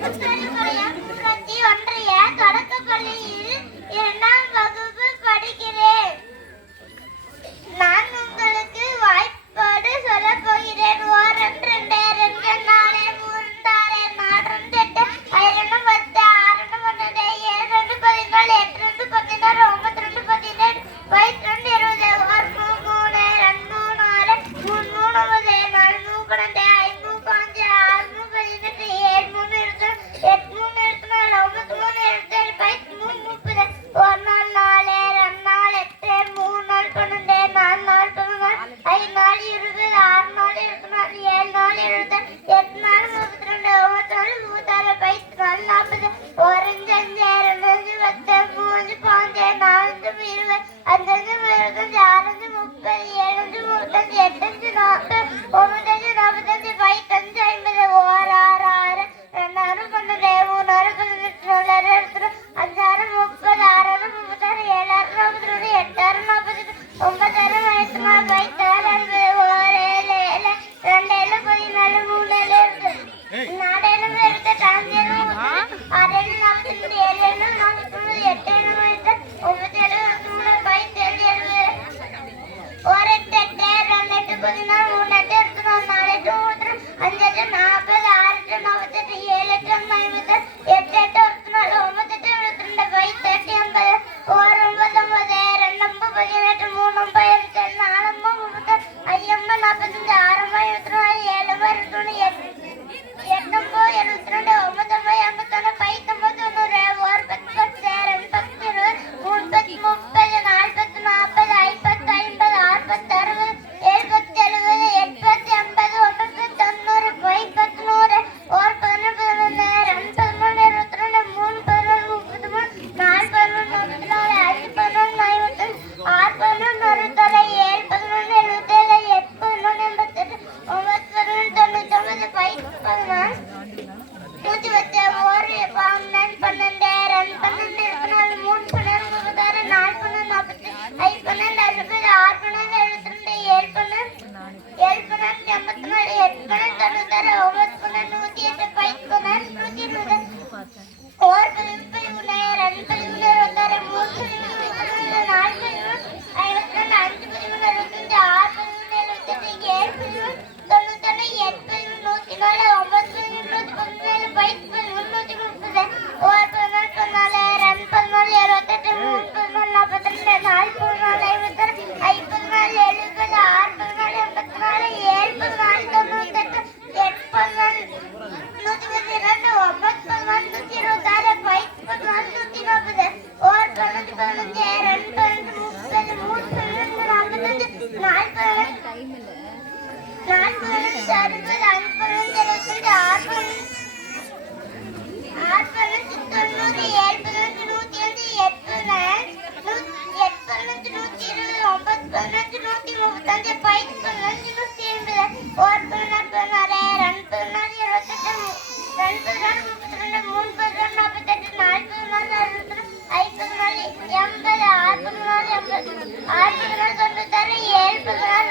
Let's go. ഒമ്പതര വയസ്സ് വൈത്താൽ അഞ്ച് ആറ് ഏഴ് ഏഴ് രണ്ടേഴ് പതിനാല് മൂന്നേഴ് എഴുപത് നാടേഴ് എഴുപത്തെട്ട് അഞ്ചേഴ് ആറേഴ് നാൽപ്പത്തിരണ്ട് ഏഴേഴ് നാൽപ്പത്തൊമ്പത് എട്ടേഴ് വയസ്സ് ഒമ്പത്തേഴ് പതിമൂന്ന് പതിനേഴ് എഴുപത് ഒരെട്ട് എട്ട് രണ്ടെട്ട് പതിനാല് മൂന്നും Pero, pero, pero, pero, பத்து நூற்றி இருபது ஒன்பது பதினஞ்சு நூற்றி முப்பத்தஞ்சு பத்து பதினஞ்சு நூற்றி எண்பது ஒரு பதினாறு பதினாறு ரெண்டு பதினாறு இருபத்தெட்டு ரெண்டு பதினாறு முப்பத்தி ரெண்டு மூணு பதினாறு நாற்பத்தெட்டு நாலு பதினாறு அறுபத்தி ஐந்து பதினாலு எண்பது ஆறு பதினாறு எண்பது ஆறு பதினாறு